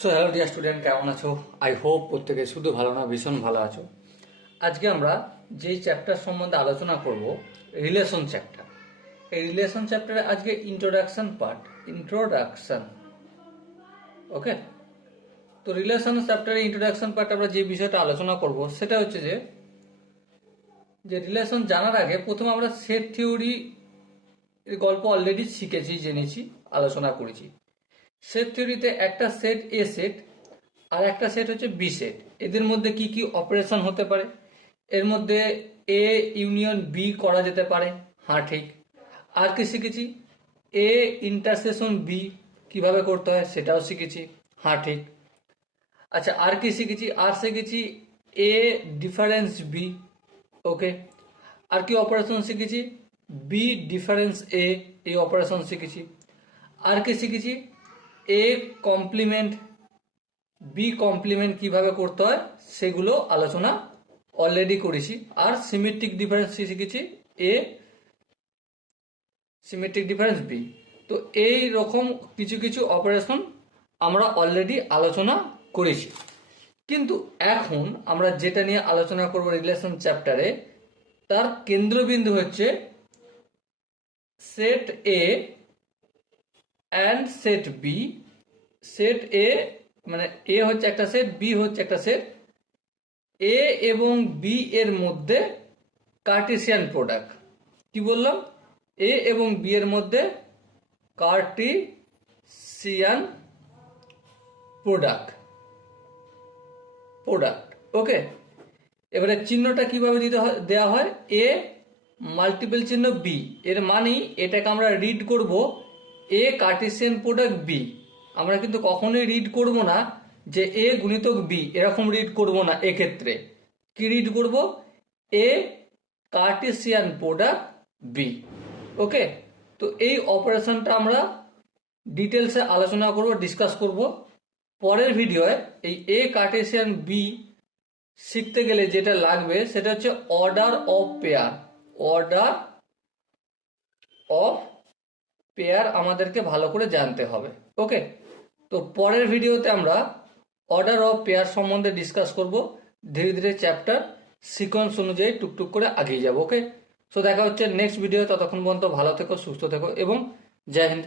So hello dear student কেমন আছো? I hope প্রত্যেকে শুধু ভালো না, ভীষণ ভালো আছো। আজকে আমরা যেই চ্যাপ্টার সম্বন্ধে আলোচনা করব রিলেশন চ্যাপ্টার এই রিলেশন চ্যাপ্টারে আজকে ইন্ট্রোডাকশন পার্ট ইন্ট্রোডাকশন ওকে তো রিলেশন চ্যাপ্টারে ইন্ট্রোডাকশন পার্ট আমরা যে বিষয়টা আলোচনা করব, সেটা হচ্ছে যে যে রিলেশন জানার আগে প্রথমে আমরা সেট থিওরি গল্প অলরেডি শিখেছি, জেনেছি, আলোচনা করেছি। সেট থিওরিতে একটা সেট এ সেট আর একটা সেট হচ্ছে বি সেট এদের মধ্যে কি কি অপারেশন হতে পারে? এর মধ্যে এ ইউনিয়ন বি করা যেতে পারে। হ্যাঁ ঠিক। আর কি শিখেছি? এ ইন্টারসেশন বি কীভাবে করতে হয় সেটাও শিখেছি। হ্যাঁ ঠিক। আচ্ছা আর কি শিখেছি? আর শিখেছি এ ডিফারেন্স বি ওকে আর কি অপারেশন শিখেছি? বি ডিফারেন্স এ এই অপারেশন শিখেছি। আর কি শিখেছি? এ কমপ্লিমেন্ট বি কমপ্লিমেন্ট কীভাবে করতে হয়, সেগুলো আলোচনা অলরেডি করেছি। আর সিমেট্রিক ডিফারেন্স শিখেছি? এ সিমেট্রিক ডিফারেন্স বি তো এই রকম কিছু কিছু অপারেশন আমরা অলরেডি আলোচনা করেছি। কিন্তু এখন আমরা যেটা নিয়ে আলোচনা করব রিলেশন চ্যাপ্টারে তার কেন্দ্রবিন্দু হচ্ছে set A and set B set A মানে এ হচ্ছে একটা সেট বি হচ্ছে একটা সেট এ এবং বি এর মধ্যে কার্টেসিয়ান প্রোডাক্ট কি বললাম? এ এবং বি এর মধ্যে কার্টিসিয়ান প্রোডাক্ট প্রোডাক্ট ওকে এবারে চিহ্নটা কীভাবে দিতে দেওয়া হয়? এ মাল্টিপল চিহ্ন বি এর মানেই এটাকে আমরা রিড করব এ কার্টেসিয়ান প্রোডাক্ট বি আমরা কিন্তু কখনোই রিড করব না যে এ গুণিতক বি এরকম রিড করব না এক্ষেত্রে। কি রিড করব? A Cartesian product B okay তো এই অপারেশনটা আমরা ডিটেলসে আলোচনা করব ডিসকাস করব। পরের ভিডিওয় এই এ কার্টেসিয়ান বি শিখতে গেলে যেটা লাগবে, সেটা হচ্ছে order of pair order of pair আমাদেরকে ভালো করে জানতে হবে। ওকে তো পরের ভিডিওতে আমরা অর্ডার অফ পেয়ার সম্বন্ধে ডিসকাস করব। ধীরে ধীরে চ্যাপ্টার সিকোয়েন্স অনুযায়ী টুকটুক করে আগিয়ে যাব। ওকে সো দেখা হচ্ছে নেক্সট ভিডিও ততক্ষণ পর্যন্ত ভালো থেকো, সুস্থ থেকো এবং জয় হিন্দ।